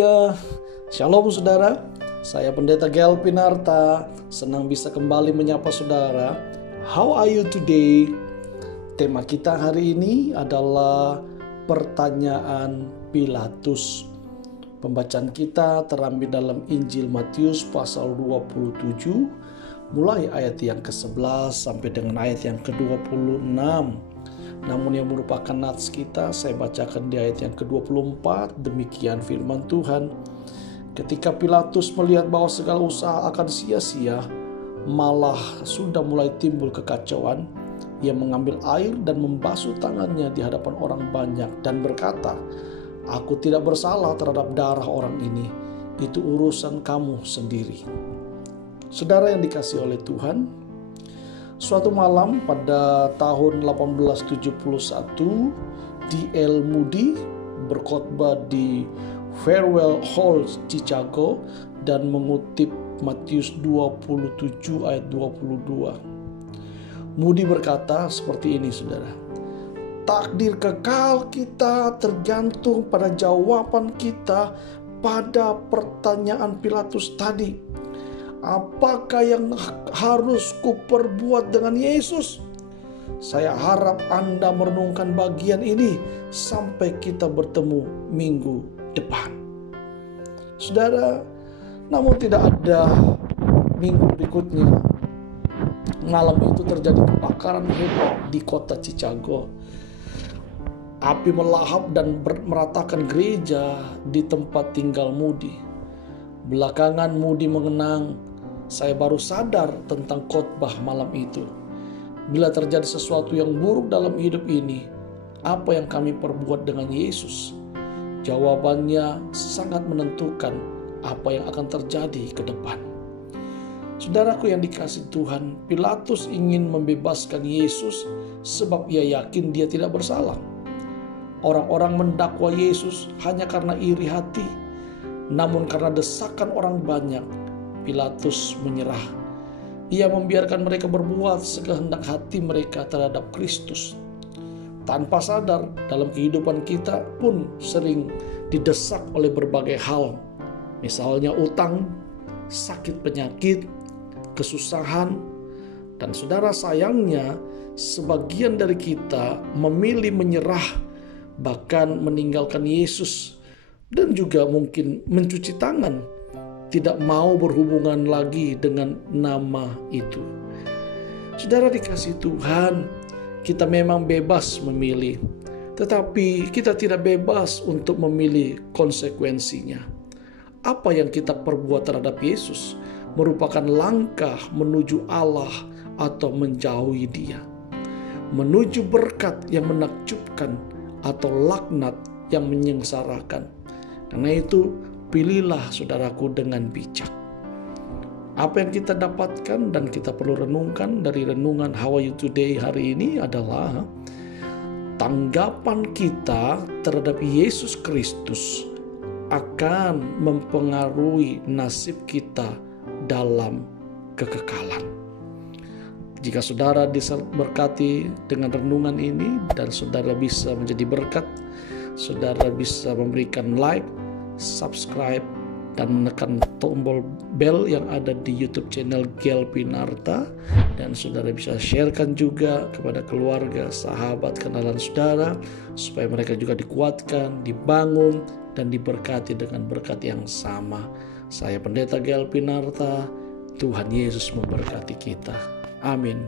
Haleluya. Shalom saudara. Saya Pendeta Gel Pinarta. Senang bisa kembali menyapa saudara. How are you today? Tema kita hari ini adalah pertanyaan Pilatus. Pembacaan kita terambil dalam Injil Matius pasal 27, mulai ayat yang ke-11 sampai dengan ayat yang ke-26. Namun yang merupakan nats kita, saya bacakan di ayat yang ke-24. Demikian firman Tuhan. Ketika Pilatus melihat bahwa segala usaha akan sia-sia, malah sudah mulai timbul kekacauan, ia mengambil air dan membasuh tangannya di hadapan orang banyak dan berkata, "Aku tidak bersalah terhadap darah orang ini, itu urusan kamu sendiri." Saudara yang dikasihi oleh Tuhan, suatu malam pada tahun 1871, D.L. Moody berkhotbah di Farewell Hall, Chicago, dan mengutip Matius 27 ayat 22. Moody berkata seperti ini, saudara. Takdir kekal kita tergantung pada jawaban kita pada pertanyaan Pilatus tadi. Apakah yang harus kuperbuat dengan Yesus? Saya harap Anda merenungkan bagian ini sampai kita bertemu minggu depan. Saudara, namun tidak ada minggu berikutnya. Malam itu terjadi kebakaran hebat di kota Chicago. Api melahap dan meratakan gereja di tempat tinggal Moody. Belakangan Moody mengenang, "Saya baru sadar tentang khotbah malam itu. Bila terjadi sesuatu yang buruk dalam hidup ini, apa yang kami perbuat dengan Yesus?" Jawabannya sangat menentukan apa yang akan terjadi ke depan. Saudaraku yang dikasihi Tuhan, Pilatus ingin membebaskan Yesus sebab ia yakin dia tidak bersalah. Orang-orang mendakwa Yesus hanya karena iri hati. Namun karena desakan orang banyak, Pilatus menyerah. Ia membiarkan mereka berbuat sekehendak hati mereka terhadap Kristus. Tanpa sadar, dalam kehidupan kita pun sering didesak oleh berbagai hal. Misalnya utang, sakit penyakit, kesusahan. Dan saudara, sayangnya sebagian dari kita memilih menyerah, bahkan meninggalkan Yesus. Dan juga mungkin mencuci tangan, tidak mau berhubungan lagi dengan nama itu. Saudara dikasihi Tuhan, kita memang bebas memilih, tetapi kita tidak bebas untuk memilih konsekuensinya. Apa yang kita perbuat terhadap Yesus merupakan langkah menuju Allah atau menjauhi Dia, menuju berkat yang menakjubkan atau laknat yang menyengsarakan. Karena itu, pilihlah saudaraku dengan bijak. Apa yang kita dapatkan dan kita perlu renungkan dari renungan How Are You Today hari ini adalah tanggapan kita terhadap Yesus Kristus akan mempengaruhi nasib kita dalam kekekalan. Jika saudara diberkati dengan renungan ini dan saudara bisa menjadi berkat, saudara bisa memberikan like, subscribe, dan menekan tombol bell yang ada di YouTube channel Gel Pinarta. Dan saudara bisa sharekan juga kepada keluarga, sahabat, kenalan saudara, supaya mereka juga dikuatkan, dibangun, dan diberkati dengan berkat yang sama. Saya Pendeta Gel Pinarta. Tuhan Yesus memberkati kita. Amin.